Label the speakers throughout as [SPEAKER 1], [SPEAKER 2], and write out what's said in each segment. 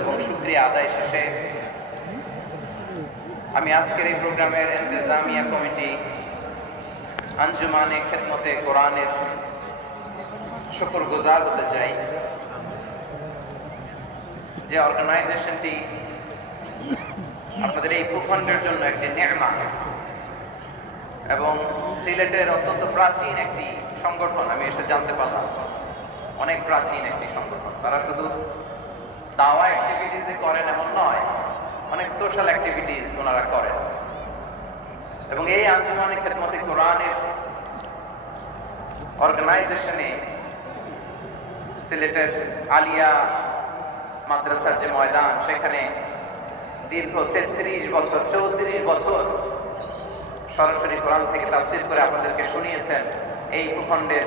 [SPEAKER 1] এবং শুক্রিয়া আদায় শেষে আমি আজকের এই প্রোগ্রামের ইন্তেজামিয়া কমিটি আঞ্জুমানে খেদমতে কোরআনের শুকর গুজার হতে চাই। যে অর্গানাইজেশনটি আপনাদের এই ভূখণ্ডের জন্য একটি নেমা এবং সিলেটের অত্যন্ত প্রাচীন একটি সংগঠন, আমি এসে জানতে পারলাম, অনেক প্রাচীন একটি সংগঠন। তারা শুধু দাওয়া অ্যাক্টিভিটিসে করেন এমন নয়, অনেক সোশ্যাল অ্যাক্টিভিটিস ওনারা করেন। এবং এই আঞ্জুমানে খেদমতে কোরআনের অর্গানাইজেশনে সিলেটের আলিয়া মাদ্রাসার যে ময়দান, সেখানে দীর্ঘ তেত্রিশ বছর, চৌত্রিশ বছর সরাসরি কোরআন থেকে তাফসির করে আপনাদেরকে শুনিয়েছেন। এই ভূখণ্ডের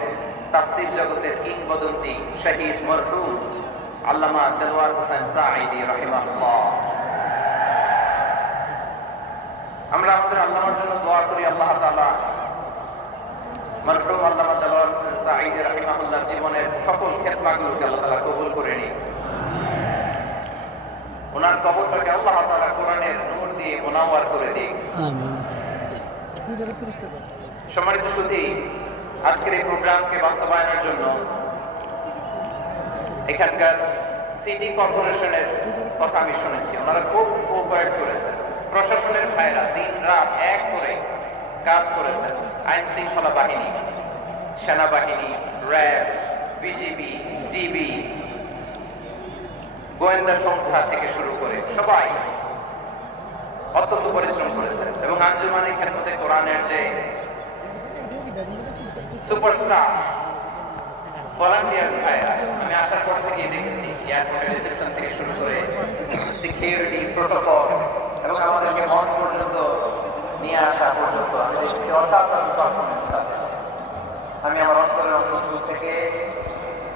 [SPEAKER 1] তাফসির জগতের কিংবদন্তি শহীদ মরহুম আল্লামা দেলোয়ার হোসেন সাঈদি রাহিমাহুল্লাহ। আমরা আমাদের আল্লাহর জন্য দোয়া করি, আল্লাহ তাআলা মরহুম আল্লামা দেলোয়ার হোসেন সাঈদি রাহিমাহুল্লাহ জীবনের সকল খেদমাগুলোকে আল্লাহ তাআলা কবুল করে নিন ওনার কবরটাকে আল্লাহ তাআলা কোরআনের নূর দিয়ে মুনাওয়ার করে দিক।
[SPEAKER 2] আমিন
[SPEAKER 1] সম্মানিত সুধী আজকের এই প্রোগ্রামকে বাস্তবায়নের জন্য এখানকার সিটি কর্পোরেশনের কথা আমি শুনেছি। ওনারা খুব কোঅপারেট করেছেন। প্রশাসনের ভাইরা দিন রাত এক করে কাজ করেছেন। আইন শৃঙ্খলা বাহিনী, সেনাবাহিনী, র্যাব, বিজিবি, ডিবি, গোয়েন্দা সংস্থা থেকে শুরু করে সবাই অত্যন্ত পরিশ্রম করেছেন। এবং আঞ্জুমানে খেদমতে কোরআনের যে সুপারস্টার ভলান্টিয়ার্স ভাইরা আমি আসার পর থেকে দেখেছি এয়ারপোর্টের রিসেপশন থেকে শুরু করে সিকিউরিটি প্রোটোকল এবং আমাদেরকে মঞ্চ পর্যন্ত নিয়ে আসা পর্যন্ত আমি দেখেছি অসাধারণ পারফরমেন্স আমি আমার অন্তরের অন্তর্ভুক্ত থেকে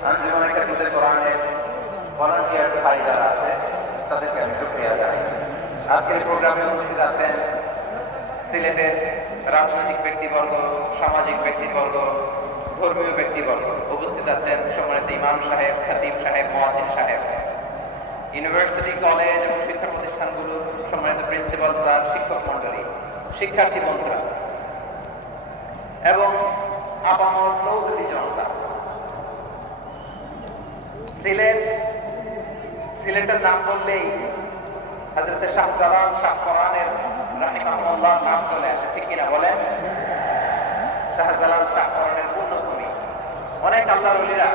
[SPEAKER 1] আঞ্জুমানে খেদমতে কোরআনের ভলান্টিয়ার ভাই যারা আছে, তাদেরকে আমি শুক্রিয়া জানাই। প্রোগ্রামে উপস্থিত আছেন সিলেটের রাজনৈতিক ব্যক্তিবর্গ, সামাজিক ব্যক্তিবর্গ ধর্মীয় ব্যক্তিবর্গ উপস্থিত আছেন সম্মানিত ইমাম সাহেব খাতিব সাহেব মহাজিন সাহেব। ইউনিভার্সিটি কলেজ এবং শিক্ষা প্রতিষ্ঠানগুলো সম্মানিত প্রিন্সিপাল স্যার শিক্ষক মন্ডলী শিক্ষার্থী বন্ধুরা এবং আপামর জনতা। সিলেট, সিলেটের নাম বললেই হাজরতে শাহ নাম চলে আসে, ঠিক কিনা বলেন? শাহজালাল শাহ অনেক আল্লাহর ওলিরা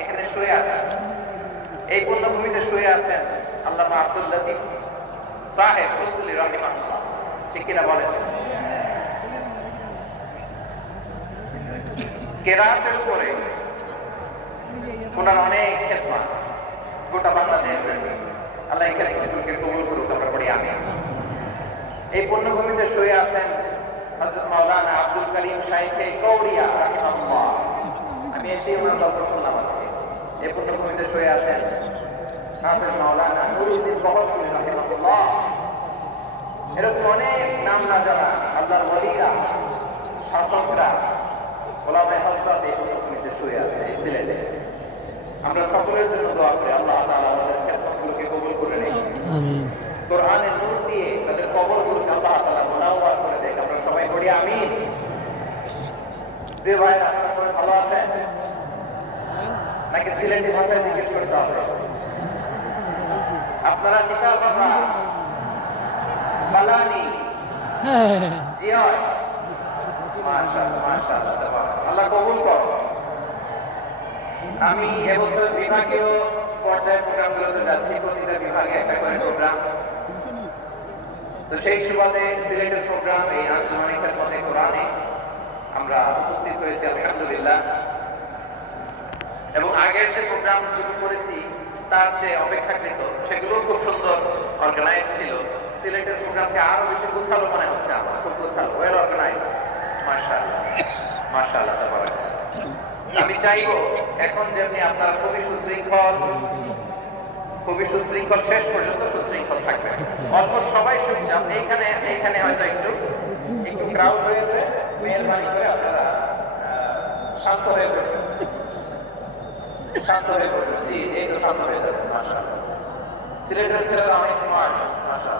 [SPEAKER 1] এখানে শুয়ে আছেন এই পূর্ণভূমিতে শুয়ে আছেন আল্লামা আব্দুল লতিফ সাহেব ঠিক কিনা বলেন? কেরাতের উপরে ওনার অনেক খেদমা গোটা বাংলাদেশ আল্লাহ খেদমতগুলোকে কবুল করুক, আমরা পড়ি আমি এই পণ্যভূমিতে শুয়ে আছেন হযরত মাওলানা আব্দুল করিম শাইখে কৌড়িয়া আমি ওনার গল্প শুনলাম আজকে এই পণ্যভূমিতে শুয়ে আছেন হাফেজ মাওলানা নুরুদ্দিন বহরপুরি রাহিমাহুল্লাহ। এরকম অনেক নাম না জানা আল্লাহর ওলিরা শাসকরা ওলামায়ে হযরত এই পণ্যভূমিতে শুয়ে আছে এই সিলেটে। আমরা সকলের জন্য দোয়া করি আল্লাহ তাআলা আমাদের কবুল করে নেই
[SPEAKER 2] আমিন।
[SPEAKER 1] কোরআনের নূর দিয়ে তাদের কবরগুলোকে আল্লাহ তাআলা মুনাওয়ার করে দেয় আমরা সবাই পড়ি আমিন। প্রিয় ভাইরা আপনারা সবাই ভালো আছেন নাকি সিলেটি করতে হবে। আপনারা বাবা, বালানি আমি এবছর বিভাগীয় পর্যায়ে প্রোগ্রামগুলোতে যাচ্ছি, প্রতিটা বিভাগে একটা করে প্রোগ্রাম। তো সেই সুবাদে সিলেটের প্রোগ্রাম, এই আঞ্চলিক আমরা উপস্থিত হয়েছি, আলহামদুলিল্লাহ। এবং আগের যে প্রোগ্রাম শুরু করেছি, তার চেয়ে অপেক্ষাকৃত সেগুলো খুব সুন্দর অর্গানাইজ ছিল। সিলেটের প্রোগ্রামকে আরও বেশি গোছালো মনে হচ্ছে আমার, খুব গোছালো ওয়েল অর্গানাইজ মার্শাল মার্শাল আমি চাইব, এখন যেমনি আপনারা খুবই সুশৃঙ্খল খুবই সুশৃঙ্খল, শেষ পর্যন্ত সুশৃঙ্খল থাকবে। অলমোস্ট সবাই চুপচাপ, এইখানে এইখানে হয়তো একটু একটু ক্রাউড হয়েছে, মেহরবানি করে আপনারা শান্ত হয়ে বসুন। শান্ত হয়ে পড়বে জি এই তো শান্ত হয়ে যাচ্ছে মাসা সিলেটের ছেলেরা অনেক স্মার্ট মাসা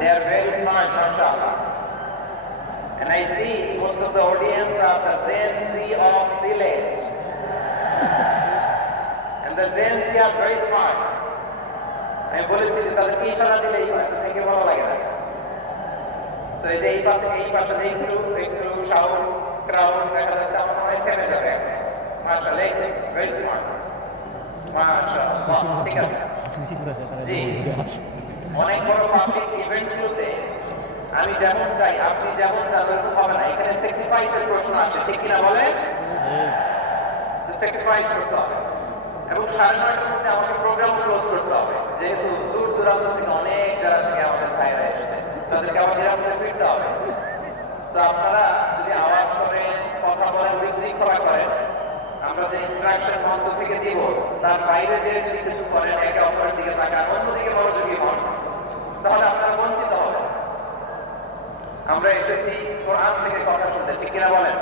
[SPEAKER 1] They are very smart, mashallah. And I see most of the audience are the Gen Z of Silet. And the Gen Z are very smart. আমি বলেছি যে তাদেরকে ইশারা দিলেই থেকে ভালো লাগে না তো এই যে এই পাশে এই পাশে একটু একটু সাউন্ড ক্রাউড দেখা যাচ্ছে আমার মনে হয় থেমে যাবে অনেক বড় পাবলিক ইভেন্টগুলোতে আমি যেমন চাই আপনি যেমন চান ওরকম হবে না এখানে স্যাক্রিফাইসের প্রশ্ন আছে ঠিক কিনা বলেন স্যাক্রিফাইস করতে হবে এবং সাড়ে নয়টার মধ্যে আমাকে প্রোগ্রাম ক্লোজ করতে হবে যেহেতু দূর দূরান্ত থেকে অনেক জায়গা থেকে আমাদের ভাইরা এসেছে তাদেরকে আবার নিরাপদে ফিরতে হবে তো আপনারা যদি আওয়াজ করেন কথা বলেন বিশৃঙ্খলা করেন আমরা যে ইনস্ট্রাকশন মঞ্চ থেকে দিব, তার বাইরে যে যদি কিছু করেন, একে অপরের দিকে তাকান, অন্যদিকে মনোযোগী হন, তাহলে আপনারা বঞ্চিত হবেন। আমরা এসেছি কোরআন থেকে কথা শুনতে, ঠিক কিনা বলেন?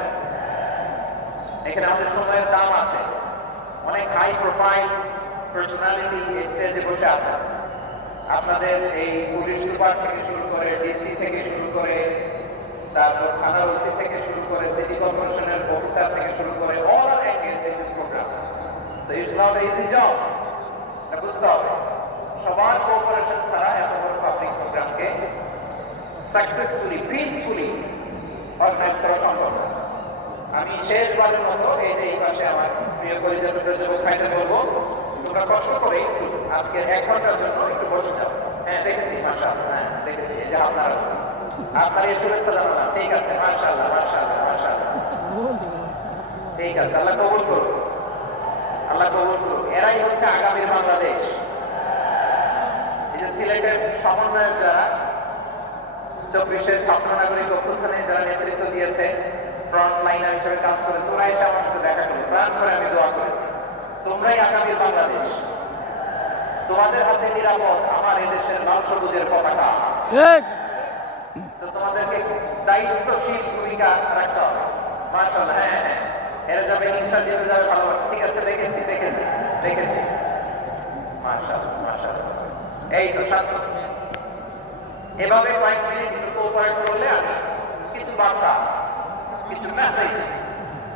[SPEAKER 1] এখানে আমাদের সময়ের দাম আছে। অনেক হাই প্রোফাইল পার্সোনালিটি এই বসে আছে। আপনাদের এই পুলিশ সুপার থেকে শুরু করে, ডিসি থেকে শুরু করে তারপর থানার ওসি থেকে শুরু করে সিটি কর্পোরেশনের অফিসার থেকে শুরু করে all are engage in this programme so it's not easy job এটা বুঝতে হবে, সবার কোঅপারেশন ছাড়া এত বড় পাবলিক প্রোগ্রামকে সাকসেসফুলি পিসফুলি অর্গানাইজ করা সম্ভব না। আমি শেষবারের মতো এই যে এই পাশে আমার প্রিয় পরিচিত যুবক ভাইদের বলব, তোমরা কষ্ট করে একটু আজকে এক ঘণ্টার জন্য একটু বসে যাও। হ্যাঁ দেখেছি মাসা হ্যাঁ দেখেছি যে আপনারা। আপনার এই শুভেচ্ছা জানালাম ঠিক আছে, মাশাআল্লাহ মাশাআল্লাহ মাশাআল্লাহ। ঠিক আছে, আল্লাহ কবুল করুন আল্লাহ কবুল করুন এরাই হচ্ছে আগামীর বাংলাদেশ। এই যে সিলেটের সমন্বয়ক যারা চব্বিশের ছাত্র নাগরিক অভ্যুত্থানে যারা নেতৃত্ব দিয়েছে ফ্রন্ট লাইনার হিসেবে কাজ করে তোমরা এসে আমার সাথে দেখা করো প্রাণ করে আমি দোয়া করেছি। তোমরাই আগামী বাংলাদেশ। তোমাদের হাতে নিরাপদ আমার এই দেশের লাল সবুজের পতাকা। তো তোমাদেরকে দায়িত্বশীল ভূমিকা রাখতে হবে। মাশাআল্লাহ হ্যাঁ হ্যাঁ। যাবে হিংসা জিতে যাবে ভালোবাসা ঠিক আছে, দেখেছি দেখেছি দেখেছি। মাশাআল্লাহ মাশাআল্লাহ। এই তো এভাবে কয়েক মিনিট কোঅপারেট করলে আমি কিছু বার্তা, কিছু মেসেজ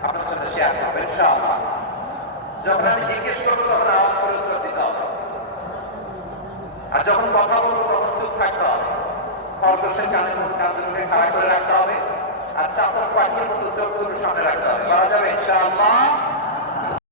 [SPEAKER 1] আপনার সাথে শেয়ার করব, ইনশাআল্লাহ। যখন আমি জিজ্ঞেস করব, তখন আওয়াজ করে উত্তর দিতে হবে। আর যখন কথা বলব, তখন চুপ থাকতে হবে। মুখ কানগুলোকে খাড়া করে রাখতে হবে। আর চাপক পাঠিয়ে মতো চোখগুলো সামনে রাখতে হবে। করা যাবে, ইনশাআল্লাহ